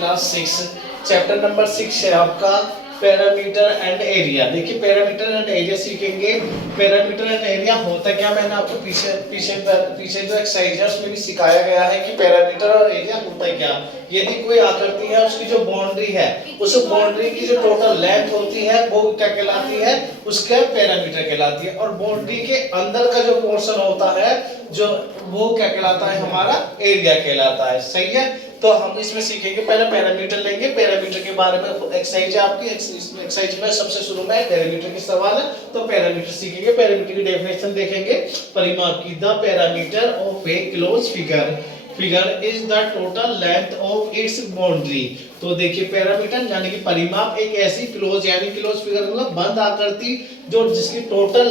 Class 6 chapter number 6 है आपका parameter and area. देखिए पैरामीटर एंड एरिया सीखेंगे। पैरामीटर एंड एरिया होता क्या, मैंने आपको पीछे पीछे पीछे जो एक्सरसाइज है उसमें भी सिखाया गया है कि पैरामीटर और एरिया होता है क्या। यदि कोई आकृति है उसकी जो बाउंड्री है, उस बाउंड्री की जो टोटल लेंथ होती है वो क्या कहलाती है, उसका पैरामीटर कहलाती है। और बाउंड्री के अंदर का जो पोर्शन होता है जो वो क्या कहलाता है, हमारा एरिया कहलाता है। सही है, तो हम इसमें सीखेंगे। पहले पैरामीटर लेंगे, पैरामीटर के बारे में एक्सरसाइज है आपकी। एक्सरसाइज में सबसे शुरू में पैरामीटर के सवाल है, तो पैरामीटर सीखेंगे। पैरामीटर की डेफिनेशन देखेंगे। परिमाप की the parameter of A close figure is the total length of its boundary. तो देखिए पैरामीटर यानी कि परिमाप एक ऐसी क्लोज यानी क्लोज फिगर मतलब बंद आकृति जो जिसकी टोटल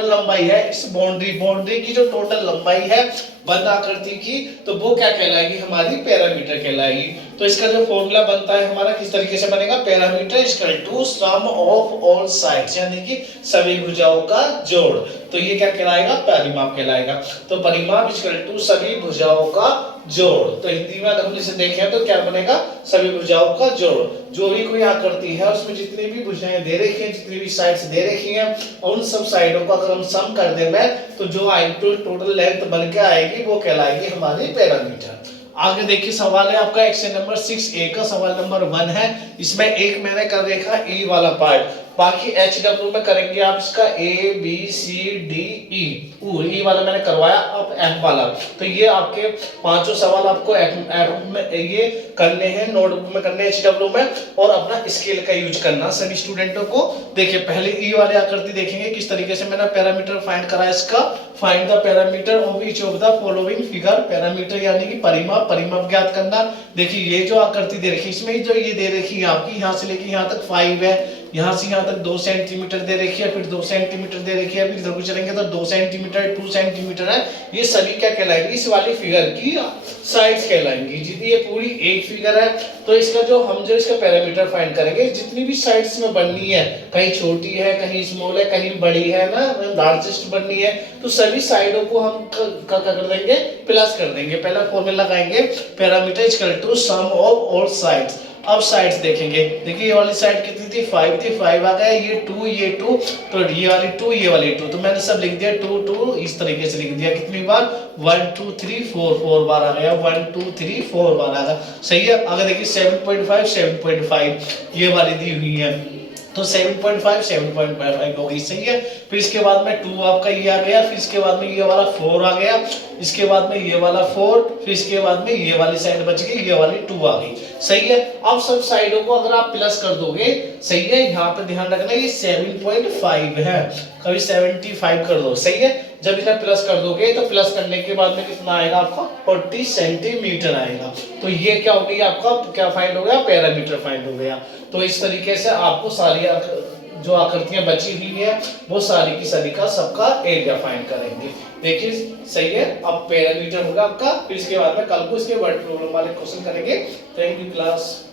लंबाई है इस बाउंड्री की जो टोटल लंबाई है बंद आकृति की, तो वो क्या कहलाएगी, हमारी पैरामीटर कहलाएगी। तो इसका जो फॉर्मूला बनता है हमारा किस तरीके से बनेगा, perimeter equal to sum of all sides यानी कि सभी भुजाओं का जोड़। तो ये क्या कहलाएगा, परिमाप कहलाएगा। तो परिमाप इक्वल टू सभी भुजाओं का जोड़। तो हिंदी में अगर हम इसे देखें तो क्या बनेगा, सभी भुजाओं का जोड़। जो भी कोई आकृति है उसमें जितनी भी भुजाएं दे रखी हैं, जितनी भी साइड्स दे रखी हैं, उन सब साइडों को अगर हम सम कर देंगे तो जो टोटल लेंथ बन के आएगी वो कहलाएगी हमारी पैरामीटर। आगे देखिए सवाल है आपका एक्सरसाइज नंबर 6A का सवाल नंबर 1 है। इसमें एक मैंने कर देखा ई वाला पार्ट, बाकी HW में करेंगे आप इसका ABCDE। ई वाला मैंने करवाया, अब F वाला। तो ये आपके पांचों सवाल आपको F में ये करने हैं, नोटबुक में करने हैं HW में, और अपना स्केल का यूज करना सभी स्टूडेंटों को। देखिए पहले ई वाले आकृति देखेंगे किस तरीके से मैंने पैरामीटर फाइंड करा इसका। Find the parameter of each of the following figure. Parameter यानी कि परिमाप ज्ञात करना। देखिए ये जो आकृति दे रखी है इसमें जो ये दे रखी है आपकी, यहाँ से लेके यहाँ तक 5 है, यहाँ से यहाँ तक 2 सेंटीमीटर दे रखी है, फिर 2 सेंटीमीटर दे रखी है, फिर इधर को चलेंगे तो 2 सेंटीमीटर 2 सेंटीमीटर है। ये सभी क्या कहलाएंगी, इस वाली फिगर की साइड्स कहलाएंगी। जितनी ये पूरी एक फिगर है तो इसका जो हम जो इसका पैरामीटर फाइंड करेंगे, जितनी भी साइड्स में बननी है, कहीं छोटी है कहीं स्मॉल है कहीं बड़ी है ना, लार्जेस्ट बननी है, तो सभी साइडों को हम क्या कर देंगे, प्लस कर देंगे। पहला फॉर्मूला लगाएंगे perimeter equal to sum of all sides. अब साइड्स देखेंगे, देखिए ये वाली साइड कितनी थी, 5 थी, 5 आ गया, ये 2 ये 2, तो ये वाली 2 ये वाली 2, तो मैंने सब लिख दिया 2 2 इस तरीके से लिख दिया। कितनी बार, 1 2 3 4 बार आ गया, 1 2 3 4 बार आ गया। सही है। अगर देखिए 7.5 ये वाली दी हुई है, तो 7.5 हो गई। सही है। फिर इसके बाद में 2 आपका ये आ गया, फिर इसके बाद में ये वाला 4 आ गया, इसके बाद में ये वाला 4, फिर इसके बाद में ये वाली साइड बच गई, ये वाली 2 आ गई। सही है। अब सब साइडों को अगर आप प्लस कर दोगे, सही है, यहाँ पे ध्यान रखना ये 7.5 है, कभी 75 कर दो। सही है। जब इतना प्लस कर दोगे तो प्लस करने के बाद में कितना आएगा आपका, 40 सेंटीमीटर आएगा। तो ये क्या हो गई आपका, क्या फाइंड हो गया, पैरामीटर फाइंड हो गया। तो इस तरीके से आपको सारी जो आकृतियां बची हुई है वो सारी की सारी का सबका एरिया फाइंड करेंगे। देखिए सही है। अब पैरामीटर होगा आपका, फिर इसके बाद में कल को इसके वर्ड प्रॉब्लम वाले क्वेश्चन करेंगे। Thank you class.